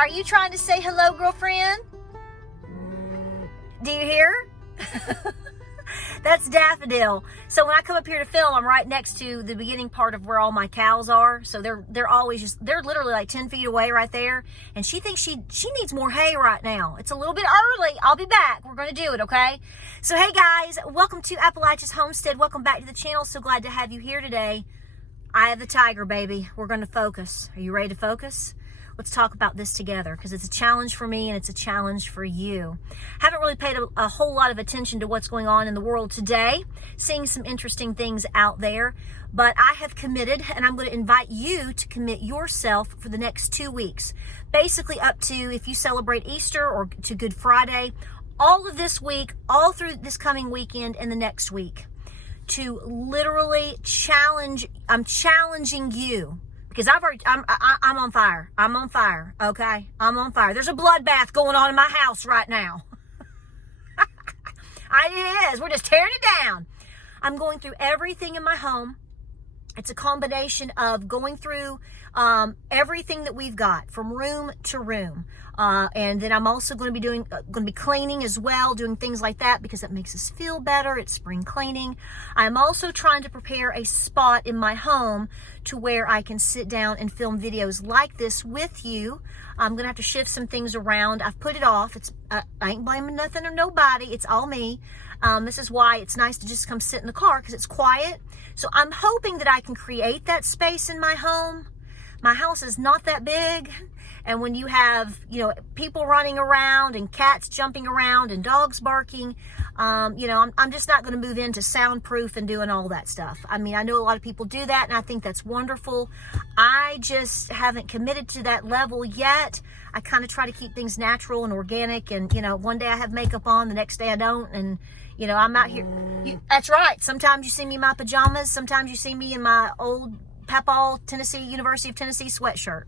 Are you trying to say hello, girlfriend? Do you hear? That's Daffodil. So when I come up here to film, I'm right next to the beginning part of where all my cows are. So they're always just, they're literally like 10 feet away right there. And she thinks she needs more hay right now. It's a little bit early. I'll be back. We're going to do it, okay? So hey guys, welcome to Appalachia's Homestead. Welcome back to the channel. So glad to have you here today. Eye of the tiger, baby. We're going to focus. Are you ready to focus? Let's talk about this together because it's a challenge for me and it's a challenge for you. Haven't really paid a whole lot of attention to what's going on in the world today, seeing some interesting things out there, but I have committed and I'm going to invite you to commit yourself for the next 2 weeks, basically up to if you celebrate Easter or to Good Friday, all of this week, all through this coming weekend and the next week, to literally challenge. I'm challenging you. Because I'm on fire. I'm on fire, okay? I'm on fire. There's a bloodbath going on in my house right now. It is. We're just tearing it down. I'm going through everything in my home. It's a combination of going through everything that we've got from room to room. And then I'm also going to be cleaning as well, doing things like that because it makes us feel better. It's spring cleaning. I'm also trying to prepare a spot in my home to where I can sit down and film videos like this with you. I'm going to have to shift some things around. I've put it off. I ain't blaming nothing or nobody. It's all me. This is why it's nice to just come sit in the car because it's quiet. So I'm hoping that I can create that space in my home. My house is not that big. And when you have, people running around and cats jumping around and dogs barking, I'm just not going to move into soundproof and doing all that stuff. I mean, I know a lot of people do that and I think that's wonderful. I just haven't committed to that level yet. I kind of try to keep things natural and organic and, one day I have makeup on, the next day I don't. And, I'm out here. That's right. Sometimes you see me in my pajamas. Sometimes you see me in my old Papal, University of Tennessee sweatshirt.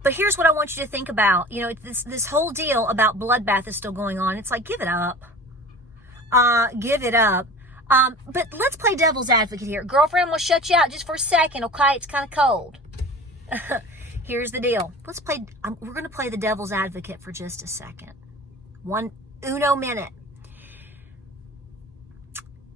But here's what I want you to think about. This whole deal about bloodbath is still going on. It's like, give it up. Give it up. But let's play devil's advocate here. Girlfriend, I'm going to shut you out just for a second, okay? It's kind of cold. Here's the deal. We're going to play the devil's advocate for just a second. Uno minute.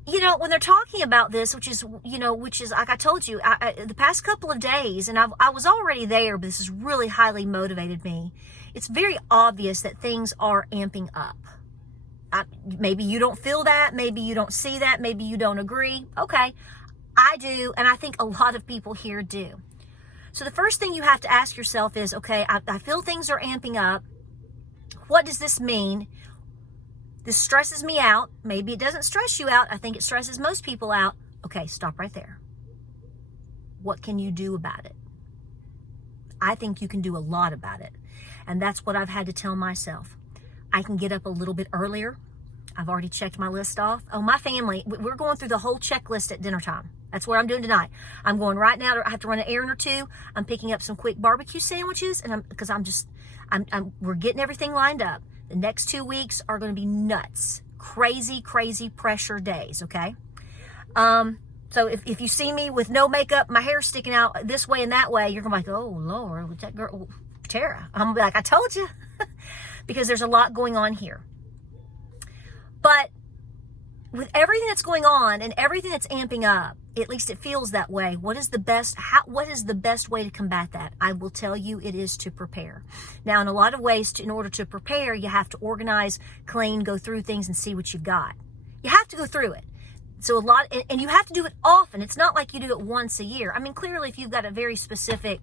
When they're talking about this, which is like I told you, the past couple of days, and I was already there, but this has really highly motivated me. It's very obvious that things are amping up. Maybe you don't feel that. Maybe you don't see that. Maybe you don't agree. Okay, I do, and I think a lot of people here do. So the first thing you have to ask yourself is, okay, I feel things are amping up. What does this mean? This stresses me out. Maybe it doesn't stress you out. I think it stresses most people out. Okay, stop right there. What can you do about it? I think you can do a lot about it. And that's what I've had to tell myself. I can get up a little bit earlier. I've already checked my list off. Oh, my family, we're going through the whole checklist at dinner time. That's what I'm doing tonight. I'm going right now. I have to run an errand or two. I'm picking up some quick barbecue sandwiches and we're getting everything lined up. The next 2 weeks are going to be nuts. Crazy, crazy pressure days, okay? So if you see me with no makeup, my hair sticking out this way and that way, you're going to be like, oh, Lord, what's that girl, Patara? I'm going to be like, I told you. Because there's a lot going on here. But with everything that's going on and everything that's amping up, at least it feels that way. What is the best way to combat that? I will tell you it is to prepare. Now, in a lot of ways, in order to prepare, you have to organize, clean, go through things and see what you've got. You have to go through it. So and you have to do it often. It's not like you do it once a year. I mean, clearly, if you've got a very specific,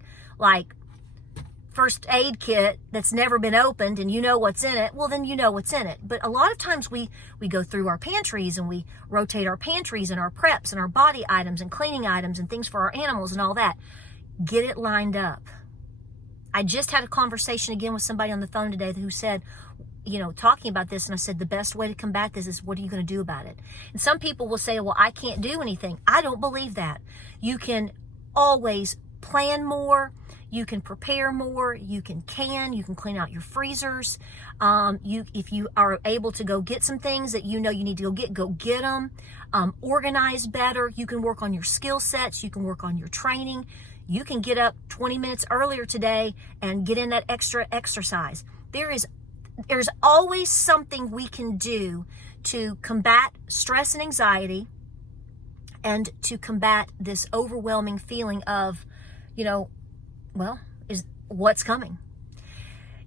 first aid kit that's never been opened and you know what's in it, well, then you know what's in it. But a lot of times we go through our pantries and we rotate our pantries and our preps and our body items and cleaning items and things for our animals and all that. Get it lined up. I just had a conversation again with somebody on the phone today who said, talking about this, and I said, the best way to combat this is, what are you going to do about it? And some people will say, well, I can't do anything. I don't believe that. You can always plan more. You can prepare more. You can clean out your freezers. If you are able to go get some things that you need to go get them. Organize better. You can work on your skill sets. You can work on your training. You can get up 20 minutes earlier today and get in that extra exercise. There's always something we can do to combat stress and anxiety and to combat this overwhelming feeling of, is what's coming.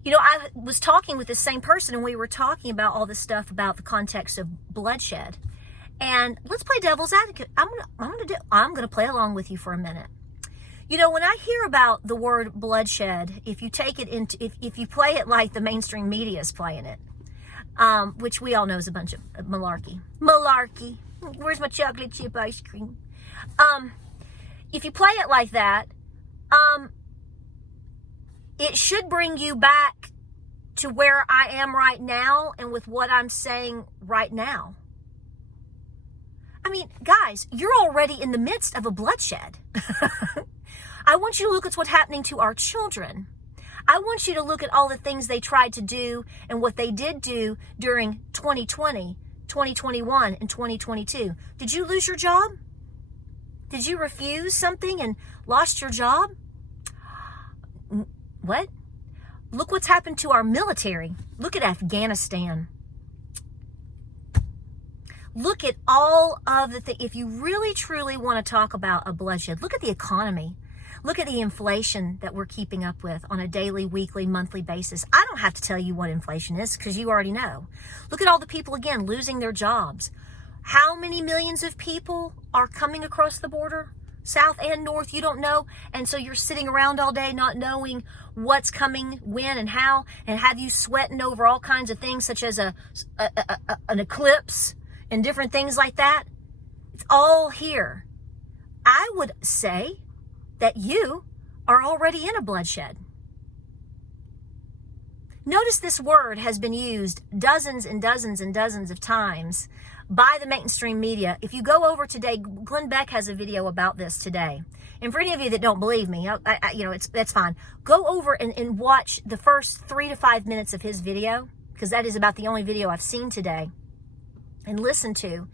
I was talking with the same person, and we were talking about all this stuff about the context of bloodshed. And let's play devil's advocate. I'm gonna play along with you for a minute. When I hear about the word bloodshed, if you take it into, if you play it like the mainstream media is playing it, which we all know is a bunch of malarkey. Malarkey. Where's my chocolate chip ice cream? If you play it like that, it should bring you back to where I am right now and with what I'm saying right now. I mean, guys, you're already in the midst of a bloodshed. I want you to look at what's happening to our children. I want you to look at all the things they tried to do and what they did do during 2020, 2021, and 2022. Did you lose your job? Did you refuse something and lost your job? What? Look what's happened to our military. Look at Afghanistan. Look at all of the things. If you really, truly want to talk about a bloodshed, look at the economy. Look at the inflation that we're keeping up with on a daily, weekly, monthly basis. I don't have to tell you what inflation is because you already know. Look at all the people, again, losing their jobs. How many millions of people are coming across the border? South and north, you don't know. And so you're sitting around all day not knowing what's coming, when, and how, and have you sweating over all kinds of things such as an eclipse and different things like that. It's all here. I would say that you are already in a bloodshed. Notice this word has been used dozens and dozens and dozens of times by the mainstream media. If you go over today, Glenn Beck has a video about this today. And for any of you that don't believe me, that's fine. Go over and watch the first 3 to 5 minutes of his video, because that is about the only video I've seen today, and listen to.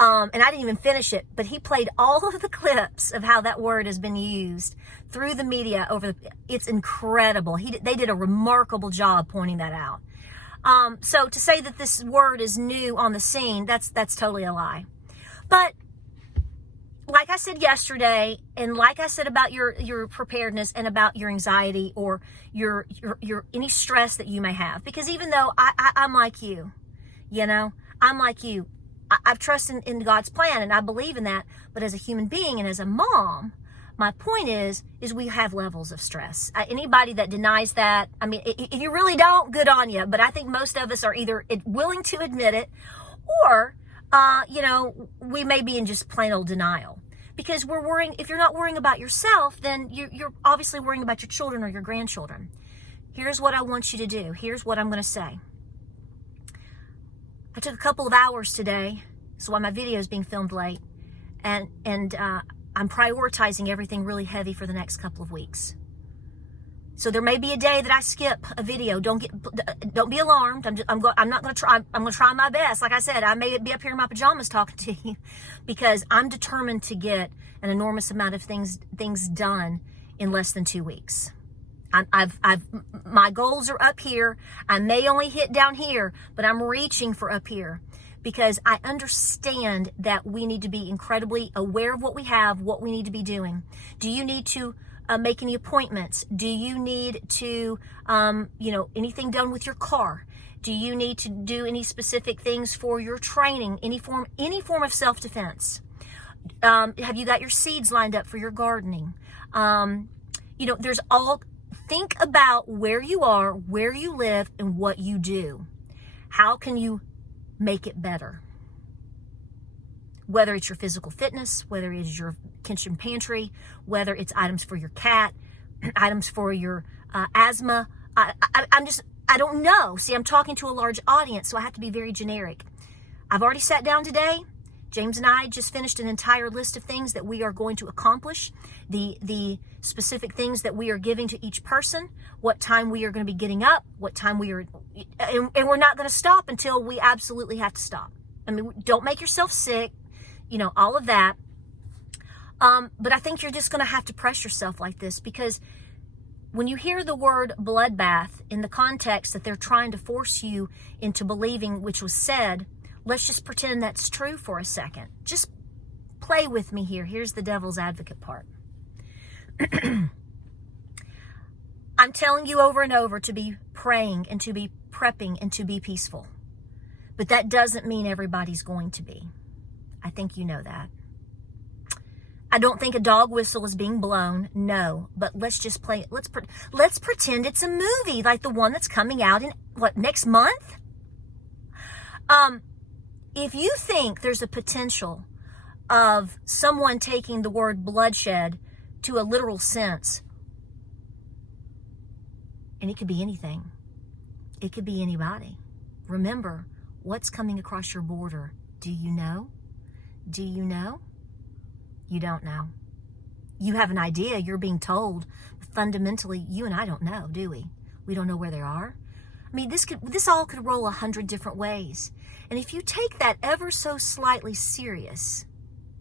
And I didn't even finish it, but he played all of the clips of how that word has been used through the media it's incredible. They did a remarkable job pointing that out. So to say that this word is new on the scene, that's totally a lie. But like I said yesterday, and like I said about your preparedness and about your anxiety or your any stress that you may have, because even though I'm like you, I'm like you. I've trusted in God's plan and I believe in that. But as a human being and as a mom, my point is we have levels of stress. Anybody that denies that, I mean, if you really don't, good on you. But I think most of us are either willing to admit it or, we may be in just plain old denial. Because we're worrying, if you're not worrying about yourself, then you're obviously worrying about your children or your grandchildren. Here's what I want you to do. Here's what I'm going to say. I took a couple of hours today, so why my video is being filmed late, and I'm prioritizing everything really heavy for the next couple of weeks. So there may be a day that I skip a video. Don't be alarmed. I'm not going to try. I'm going to try my best. Like I said, I may be up here in my pajamas talking to you because I'm determined to get an enormous amount of things done in less than 2 weeks. My goals are up here. I may only hit down here, but I'm reaching for up here because I understand that we need to be incredibly aware of what we have, what we need to be doing. Do you need to make any appointments? Do you need to, anything done with your car? Do you need to do any specific things for your training? Any form of self-defense? Have you got your seeds lined up for your gardening? There's all. Think about where you are, where you live, and what you do. How can you make it better? Whether it's your physical fitness, whether it's your kitchen pantry, whether it's items for your cat, items for your asthma. I don't know. See, I'm talking to a large audience, so I have to be very generic. I've already sat down today. James and I just finished an entire list of things that we are going to accomplish, the specific things that we are giving to each person, what time we are going to be getting up, what time and we're not going to stop until we absolutely have to stop. I mean, don't make yourself sick, all of that. But I think you're just going to have to press yourself like this, because when you hear the word bloodbath in the context that they're trying to force you into believing, which was said, let's just pretend that's true for a second. Just play with me here. Here's the devil's advocate part. I'm telling you over and over to be praying and to be prepping and to be peaceful. But that doesn't mean everybody's going to be. I think you know that. I don't think a dog whistle is being blown. No, but let's just play. Let's pretend it's a movie like the one that's coming out in next month. If you think there's a potential of someone taking the word bloodshed to a literal sense, and it could be anything. It could be anybody. Remember, what's coming across your border? Do you know? Do you know? You don't know. You have an idea. You're being told. Fundamentally, you and I don't know, do we? We don't know where they are. I mean, this all could roll 100 different ways. And if you take that ever so slightly serious,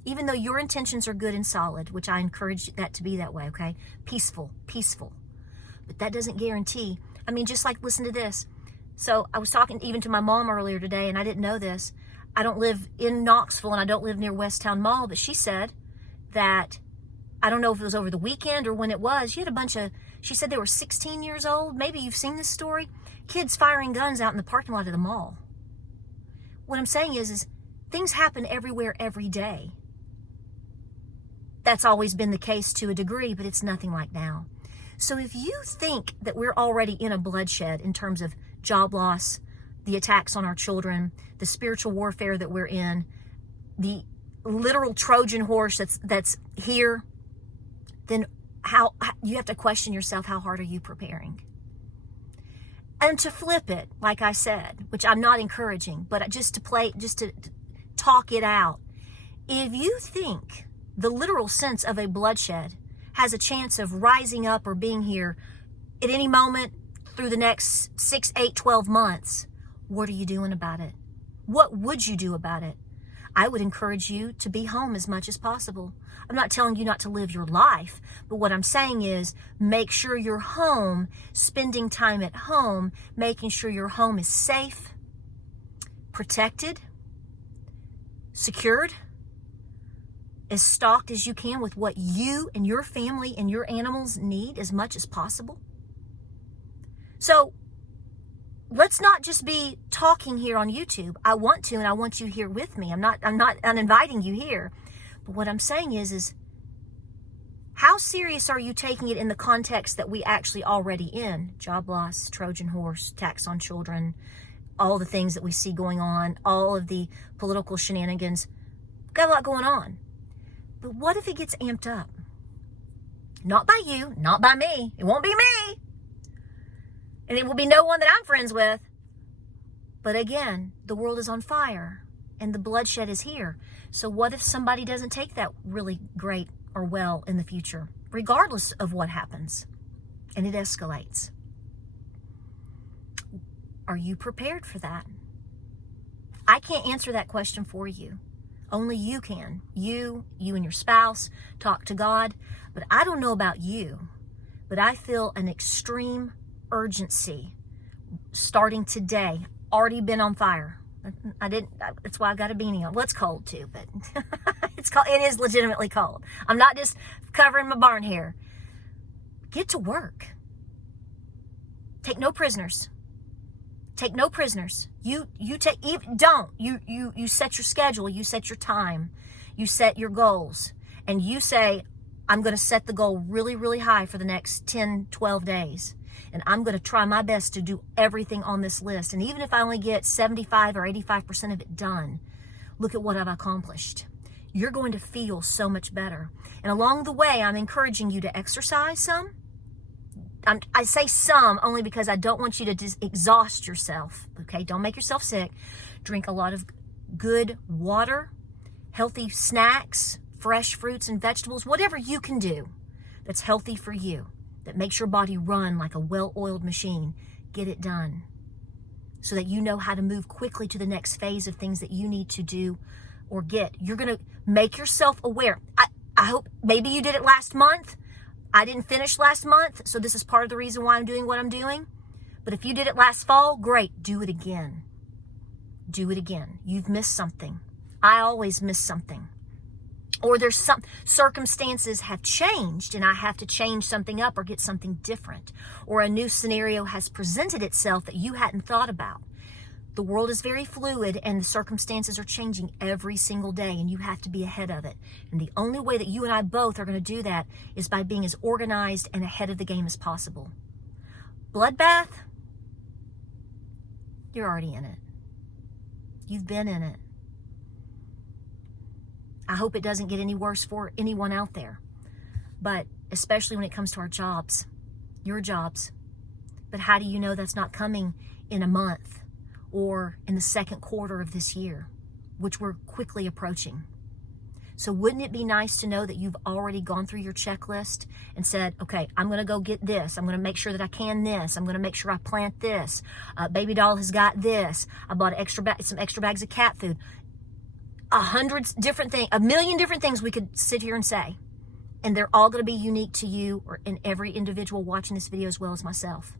even though your intentions are good and solid, which I encourage that to be that way, okay? Peaceful. But that doesn't guarantee. I mean, just like, listen to this. So I was talking even to my mom earlier today, and I didn't know this. I don't live in Knoxville, and I don't live near Westtown Mall, but she said that, I don't know if it was over the weekend or when it was, she said they were 16 years old. Maybe you've seen this story. Kids firing guns out in the parking lot of the mall. What I'm saying is things happen everywhere, every day. That's always been the case to a degree, but it's nothing like now. So if you think that we're already in a bloodshed in terms of job loss, the attacks on our children, the spiritual warfare that we're in, the literal Trojan horse that's here, then how you have to question yourself, how hard are you preparing? And to flip it, like I said, which I'm not encouraging, but just to talk it out. If you think the literal sense of a bloodshed has a chance of rising up or being here at any moment through the next 6, 8, 12 months, what are you doing about it? What would you do about it? I would encourage you to be home as much as possible. I'm not telling you not to live your life, but what I'm saying is make sure you're home, spending time at home, making sure your home is safe, protected, secured, as stocked as you can with what you and your family and your animals need as much as possible. So let's not just be talking here on YouTube. I want to, and I want you here with me. I'm inviting you here. But what I'm saying is how serious are you taking it in the context that we actually already in? Job loss, Trojan horse, tax on children, all the things that we see going on, all of the political shenanigans. We've got a lot going on. But what if it gets amped up? Not by you, not by me. It won't be me. And it will be no one that I'm friends with. But again, the world is on fire and the bloodshed is here. So what if somebody doesn't take that really great or well in the future, regardless of what happens, and it escalates? Are you prepared for that? I can't answer that question for you. Only you can. You and your spouse, talk to God. But I don't know about you, but I feel an extreme urgency starting today. Already been on fire. That's why I got a beanie on. Well, it's cold too, but it is legitimately cold. I'm not just covering my barn hair. Get to work. Take no prisoners. Take no prisoners. You set your schedule, you set your time, you set your goals, and you say, I'm going to set the goal really, really high for the next 10, 12 days. And I'm going to try my best to do everything on this list. And even if I only get 75 or 85% of it done, look at what I've accomplished. You're going to feel so much better. And along the way, I'm encouraging you to exercise some. I say some only because I don't want you to just exhaust yourself. Okay, don't make yourself sick. Drink a lot of good water, healthy snacks, fresh fruits and vegetables, whatever you can do that's healthy for you, that makes your body run like a well-oiled machine. Get it done so that you know how to move quickly to the next phase of things that you need to do or get. You're going to make yourself aware. I hope maybe you did it last month. I didn't finish last month, so this is part of the reason why I'm doing what I'm doing. But if you did it last fall, great. Do it again. Do it again. You've missed something. I always miss something. Or there's some circumstances have changed and I have to change something up or get something different. Or a new scenario has presented itself that you hadn't thought about. The world is very fluid and the circumstances are changing every single day and you have to be ahead of it. And the only way that you and I both are going to do that is by being as organized and ahead of the game as possible. Bloodbath, you're already in it. You've been in it. I hope it doesn't get any worse for anyone out there. But especially when it comes to our jobs, your jobs. But how do you know that's not coming in a month? Or in the second quarter of this year, which we're quickly approaching. So wouldn't it be nice to know that you've already gone through your checklist and said, okay, I'm going to go get this. I'm going to make sure that I can this. I'm going to make sure I plant this. Baby doll has got this. I bought some extra bags of cat food. 100 different things, 1 million different things we could sit here and say. And they're all going to be unique to you or in every individual watching this video as well as myself.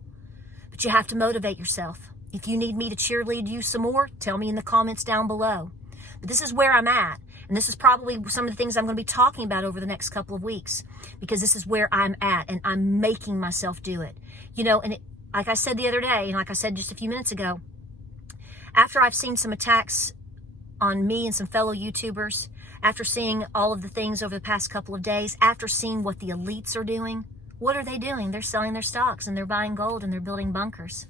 But you have to motivate yourself. If you need me to cheerlead you some more, tell me in the comments down below. But this is where I'm at. And this is probably some of the things I'm going to be talking about over the next couple of weeks. Because this is where I'm at. And I'm making myself do it. You know, and like I said the other day, and like I said just a few minutes ago, after I've seen some attacks on me and some fellow YouTubers, after seeing all of the things over the past couple of days, after seeing what the elites are doing, what are they doing? They're selling their stocks and they're buying gold and they're building bunkers.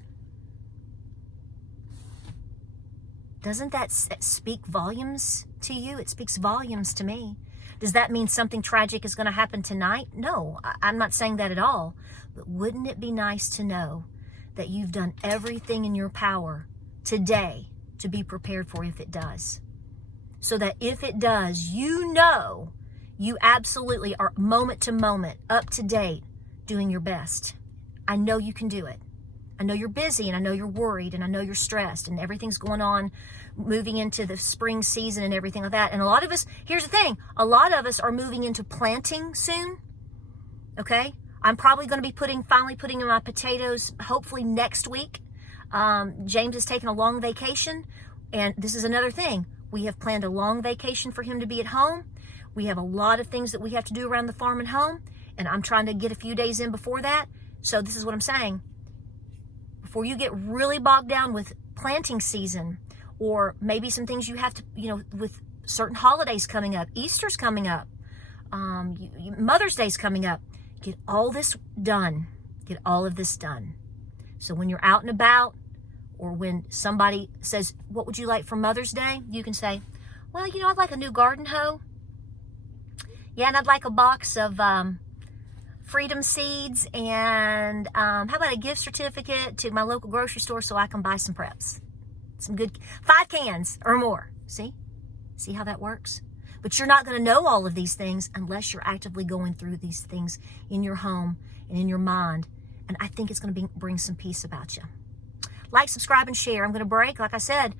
Doesn't that speak volumes to you? It speaks volumes to me. Does that mean something tragic is going to happen tonight? No, I'm not saying that at all. But wouldn't it be nice to know that you've done everything in your power today to be prepared for if it does? So that if it does, you know you absolutely are moment to moment, up to date, doing your best. I know you can do it. I know you're busy and I know you're worried and I know you're stressed and everything's going on moving into the spring season and everything like that. And a lot of us, here's the thing, a lot of us are moving into planting soon. Okay? I'm probably going to be finally putting in my potatoes hopefully next week. James is taking a long vacation and this is another thing. We have planned a long vacation for him to be at home. We have a lot of things that we have to do around the farm and home and I'm trying to get a few days in before that. So this is what I'm saying. Before you get really bogged down with planting season or maybe some things you have to, with certain holidays coming up, Easter's coming up, Mother's Day's coming up, get all this done. Get all of this done. So when you're out and about or when somebody says, what would you like for Mother's Day? You can say, well, I'd like a new garden hoe. Yeah, and I'd like a box of Freedom Seeds and how about a gift certificate to my local grocery store so I can buy some preps. Some good 5 cans or more. See how that works? But you're not going to know all of these things unless you're actively going through these things in your home and in your mind. And I think it's going to bring some peace about you. Like, subscribe, and share. I'm going to break. Like I said,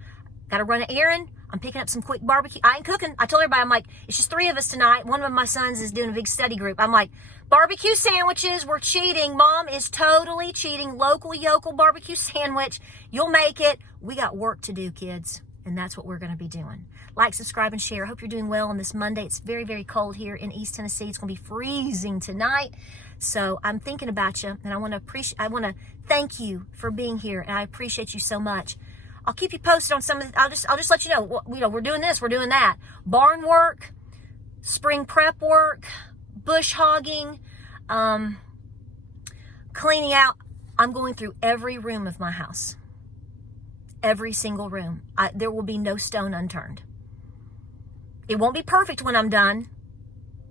got to run an errand. I'm picking up some quick barbecue. I ain't cooking. I told everybody, I'm like, it's just 3 of us tonight. One of my sons is doing a big study group. I'm like, barbecue sandwiches. We're cheating. Mom is totally cheating. Local yokel barbecue sandwich. You'll make it. We got work to do, kids. And that's what we're going to be doing. Like, subscribe, and share. I hope you're doing well on this Monday. It's very, very cold here in East Tennessee. It's going to be freezing tonight. So I'm thinking about you, and I want to thank you for being here, and I appreciate you so much. I'll keep you posted on some of the, I'll just let you know, we're doing this, we're doing that. Barn work, spring prep work, bush hogging, cleaning out. I'm going through every room of my house. Every single room. There will be no stone unturned. It won't be perfect when I'm done,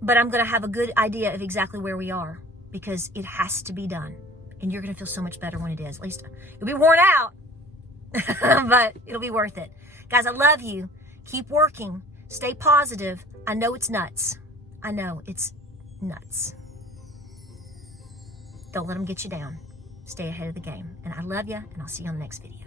but I'm going to have a good idea of exactly where we are because it has to be done. And you're going to feel so much better when it is. At least you'll be worn out, but it'll be worth it. Guys, I love you. Keep working. Stay positive. I know it's nuts. I know it's nuts. Don't let them get you down. Stay ahead of the game. And I love you, and I'll see you on the next video.